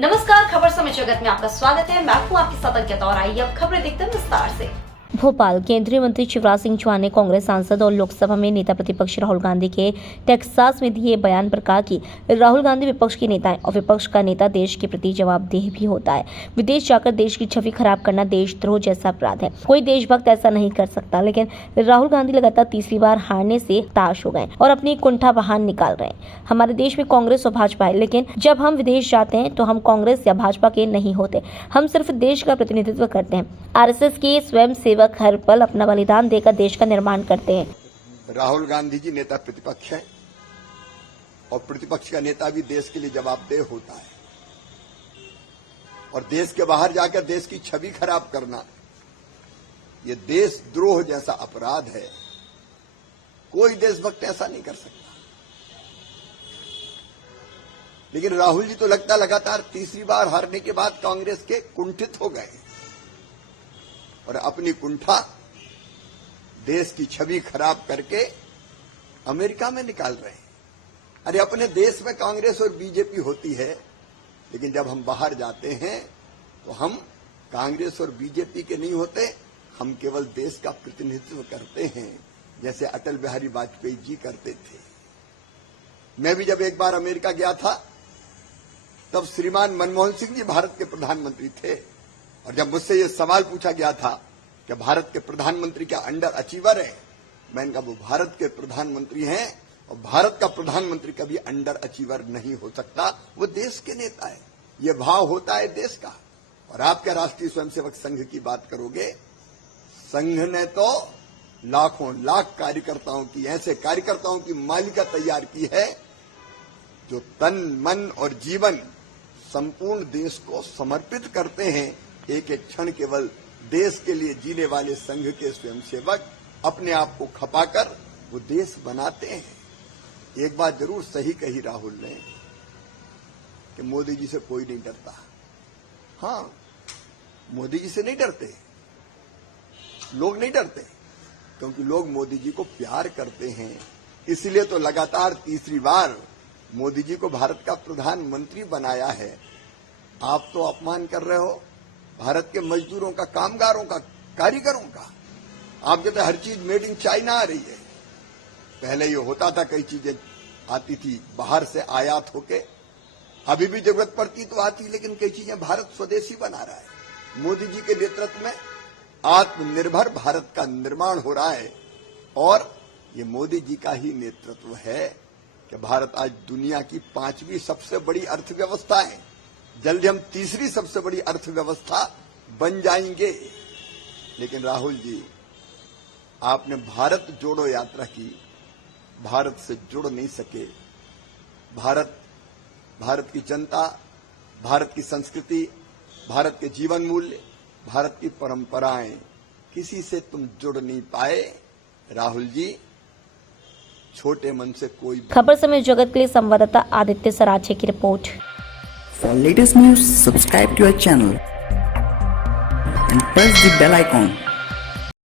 नमस्कार, खबर समय जगत में आपका स्वागत है। मैं हूं आपके साथ अंकिता और आइए अब खबरें देखते हैं विस्तार से। भोपाल केंद्रीय मंत्री शिवराज सिंह चौहान ने कांग्रेस सांसद और लोकसभा में नेता प्रतिपक्ष राहुल गांधी के टेक्सास में दिए बयान पर कहा कि राहुल गांधी विपक्ष के नेता हैं और विपक्ष का नेता देश के प्रति जवाबदेह भी होता है। विदेश जाकर देश की छवि खराब करना देशद्रोह जैसा अपराध है। कोई देशभक्त ऐसा नहीं कर सकता, लेकिन राहुल गांधी लगातार तीसरी बार हारने से हताश हो गए और अपनी कुंठा बाहर निकाल रहे हैं। हमारे देश में कांग्रेस और भाजपा है, लेकिन जब हम विदेश जाते हैं तो हम कांग्रेस या भाजपा के नहीं होते। हम सिर्फ देश का प्रतिनिधित्व करते हैं। आरएसएस के स्वयं सेवक हर पल अपना बलिदान देकर देश का निर्माण करते हैं। राहुल गांधी जी नेता प्रतिपक्ष है और प्रतिपक्ष का नेता भी देश के लिए जवाबदेह होता है। और देश के बाहर जाकर देश की छवि खराब करना ये देशद्रोह जैसा अपराध है। कोई देशभक्त ऐसा नहीं कर सकता। लेकिन राहुल जी तो लगता लगातार तीसरी बार हारने के बाद कांग्रेस के कुंठित हो गए और अपनी कुंठा देश की छवि खराब करके अमेरिका में निकाल रहे हैं। अरे अपने देश में कांग्रेस और बीजेपी होती है, लेकिन जब हम बाहर जाते हैं तो हम कांग्रेस और बीजेपी के नहीं होते। हम केवल देश का प्रतिनिधित्व करते हैं, जैसे अटल बिहारी वाजपेयी जी करते थे। मैं भी जब एक बार अमेरिका गया था, तब श्रीमान मनमोहन सिंह जी भारत के प्रधानमंत्री थे और जब मुझसे ये सवाल पूछा गया था कि भारत के प्रधानमंत्री क्या अंडर अचीवर है, मैंने कहा वो भारत के प्रधानमंत्री हैं और भारत का प्रधानमंत्री कभी अंडर अचीवर नहीं हो सकता। वो देश के नेता है। ये भाव होता है देश का। और आपके राष्ट्रीय स्वयंसेवक संघ की बात करोगे, संघ ने तो लाखों लाख कार्यकर्ताओं की, ऐसे कार्यकर्ताओं की मालिका तैयार की है जो तन मन और जीवन संपूर्ण देश को समर्पित करते हैं। एक एक क्षण केवल देश के लिए जीने वाले संघ के स्वयंसेवक अपने आप को खपाकर वो देश बनाते हैं। एक बात जरूर सही कही राहुल ने कि मोदी जी से कोई नहीं डरता। हाँ, मोदी जी से नहीं डरते, लोग नहीं डरते, क्योंकि लोग मोदी जी को प्यार करते हैं। इसलिए तो लगातार तीसरी बार मोदी जी को भारत का प्रधानमंत्री बनाया है। आप तो अपमान कर रहे हो भारत के मजदूरों का, कामगारों का, कारीगरों का। आप कहते हर चीज मेड इन चाइना आ रही है। पहले ये होता था, कई चीजें आती थी बाहर से आयात होके, अभी भी जरूरत पड़ती तो आती, लेकिन कई चीजें भारत स्वदेशी बना रहा है। मोदी जी के नेतृत्व में आत्मनिर्भर भारत का निर्माण हो रहा है और ये मोदी जी का ही नेतृत्व है कि भारत आज दुनिया की 5वीं सबसे बड़ी अर्थव्यवस्था है। जल्दी हम तीसरी सबसे बड़ी अर्थव्यवस्था बन जाएंगे। लेकिन राहुल जी, आपने भारत जोड़ो यात्रा की, भारत से जुड़ नहीं सके। भारत की जनता, भारत की संस्कृति, भारत के जीवन मूल्य, भारत की परंपराएं, किसी से तुम जुड़ नहीं पाए। राहुल जी, छोटे मन से कोई। खबर समय जगत के लिए संवाददाता आदित्य सराचे की report. For latest news, subscribe to our channel and press the bell icon.